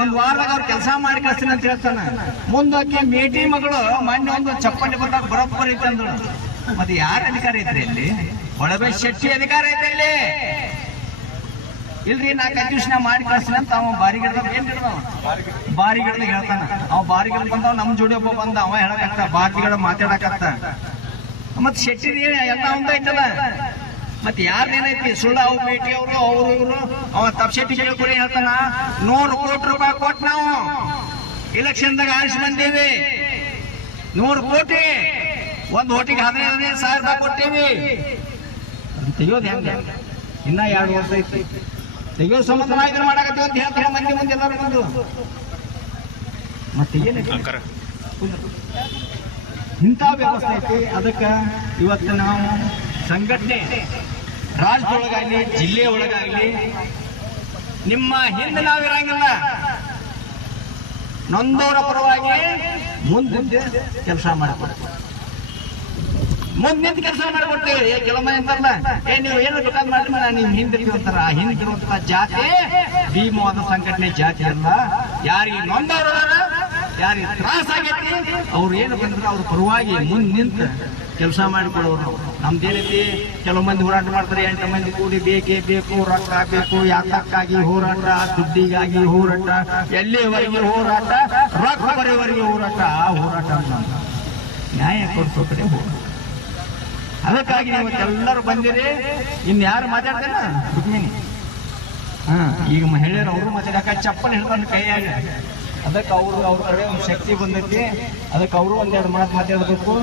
ಒಂದ್ ವಾರದಾಗ ಅವ್ರ ಕೆಲಸ ಮಾಡಿ ಕಳ್ಸ್ತೀನಿ ಅಂತ ಹೇಳ್ತಾನ. ಮುಂದಕ್ಕೆ ಮೇಟಿ ಮಗಳು ಮೊನ್ನೆ ಒಂದು ಚಪ್ಪಲಿ ಬಂದಾಗ ಬರೋಬ್ಬರಿ ಐತೆ ಅಂದ್ರು. ಮತ್ತೆ ಯಾರ ಅಧಿಕಾರ ಐತ್ರಿ ಇಲ್ಲಿ? ಒಳಬೆ ಶೆಟ್ಟಿ ಅಧಿಕಾರ ಐತೆ ಇಲ್ಲಿ. ಇಲ್ರಿ 4 ದಿವಸ ಮಾಡಿ ಕಳ್ಸ್ತೀನಿ ಅಂತ ಅವ ಬಾರಿಗಿಡ್ದ ಹೇಳ್ತಾನ. ಅವ ಬಾರಿಗಿಡ್ದ ಬಂದವ ನಮ್ ಜೋಡಿ ಒಬ್ಬ ಬಂದ ಅವ ಹೇಳಕತ್ತ ಬಾರಿಗಿಡ ಮಾತಾಡಕತ್ತ. ಮತ್ ಶೆಟ್ಟಿ ಎಲ್ಲ ಒಂದ ಐತಲ್ಲ. ಮತ್ತೆ ಯಾರ್ದೇನೈತಿ ಸುಳ್ಳ ಅವ್ ಭೇಟಿ ಅವರು ಇವರು ಅವ ತಪ್ಸೆಟ್ಟಿ ಕೇಳ್ಕೊಡಿ ಹೇಳ್ತಾನ. 100 ಕೋಟಿ ರೂಪಾಯಿ ಕೊಟ್ಟು ನಾವು ಇಲೆಕ್ಷನ್ದಾಗ ಆರಿಸಿ ಬಂದೇವಿ. 100 ಕೋಟಿ ಒಂದ್ ಓಟಿಗೆ 15,000 ರೂಪಾಯಿ ಕೊಟ್ಟೇವಿ. ತೆಗಿಯೋದು ಹೆಂಗ? ಇನ್ನ 2 ವರ್ಷ ಐತಿ. ತೆಗಿಯೋ ಸಂಬಂಧ ನಾಯಕರು ಮಾಡಾಕತ್ತೀವಿ ಅಂತ ಹೇಳ್ತಾರೆ ಮಂದಿ ಮುಂದೆ ಎಲ್ಲರೂ ಬಂದು. ಮತ್ತೆ ಏನೈತಿ ಇಂಥ ವ್ಯವಸ್ಥೆ ಐತಿ. ಅದಕ್ಕ ಇವತ್ತು ನಾವು ಸಂಘಟನೆ ರಾಜ್ಯದೊಳಗಾಗ್ಲಿ ಜಿಲ್ಲೆ ಒಳಗಾಗ್ಲಿ ನಿಮ್ಮ ಹಿಂದೆ ನಾವಿರಂಗಿಲ್ಲ. ನೊಂದವರ ಪರವಾಗಿ ಮುಂದೆ ಕೆಲಸ ಮಾಡಿಕೊಡ್ತೀವಿ. ಮುಂದೆ ಕೆಲಸ ಮಾಡಿಕೊಡ್ತೇವೆ. ಕೆಲವೊಮ್ಮೆ ಅಂತಲ್ಲ ನೀವು ಏನು ದುಕಾನ್ ಮಾಡಿ ನೀವು ಹಿಂದಿರುವಂತಾರ. ಆ ಹಿಂದಿರುವಂತಹ ಜಾತಿ ಭೀಮವಾದ ಸಂಘಟನೆ ಜಾತಿ ಅಲ್ಲ. ಯಾರಿಗೆ ನೊಂದವರು ಯಾರಿಗೆ ತ್ರಾಸ ಆಗೈತಿ ಅವ್ರು ಏನು ಬಂದ್ರೆ ಅವ್ರ ಪರವಾಗಿ ಮುಂದೆ ನಿಂತು ಕೆಲಸ ಮಾಡಿಕೊಡೋರು. ನಮ್ದೇನೈತಿ ಕೆಲವು ಮಂದಿ ಹೋರಾಟ ಮಾಡ್ತಾರೆ. 8 ಮಂದಿ ಕೂಡಿ ಬೇಕೇ ಬೇಕು, ರೊಕ್ಕ ಬೇಕು, ಯಾತಕ್ಕಾಗಿ ಹೋರಾಟ, ದುಡ್ಡಿಗಾಗಿ ಹೋರಾಟ, ಎಲ್ಲಿವರೆಗೆ ಹೋರಾಟ, ರೊಕ್ಕ ಬರೆಯವರೆಗೆ ಹೋರಾಟ. ಆ ಹೋರಾಟ ನ್ಯಾಯ ಕೊಡಿಸೋ ಕಡೆ ಹೋರಾಟ. ಅದಕ್ಕಾಗಿ ನೀವು ಎಲ್ಲರೂ ಬಂದಿರಿ. ಇನ್ಯಾರು ಮಾತಾಡ್ತೇನ ರುಕ್ಮಿಣಿ? ಈಗ ಮಹಿಳೆಯರು ಅವರು ಮಾತಾಡಕ ಚಪ್ಪಲ್ ಹಿಡ್ಕೊಂಡು ಕೈಯಾಗಿ. ಅದಕ್ಕೆ ಅವ್ರ ಕಡೆ ಒಂದು ಶಕ್ತಿ ಬಂದೈತಿ. ಅದಕ್ಕೆ ಅವರು ಒಂದೆರಡು ಮಾತು ಮಾತಾಡಬೇಕು.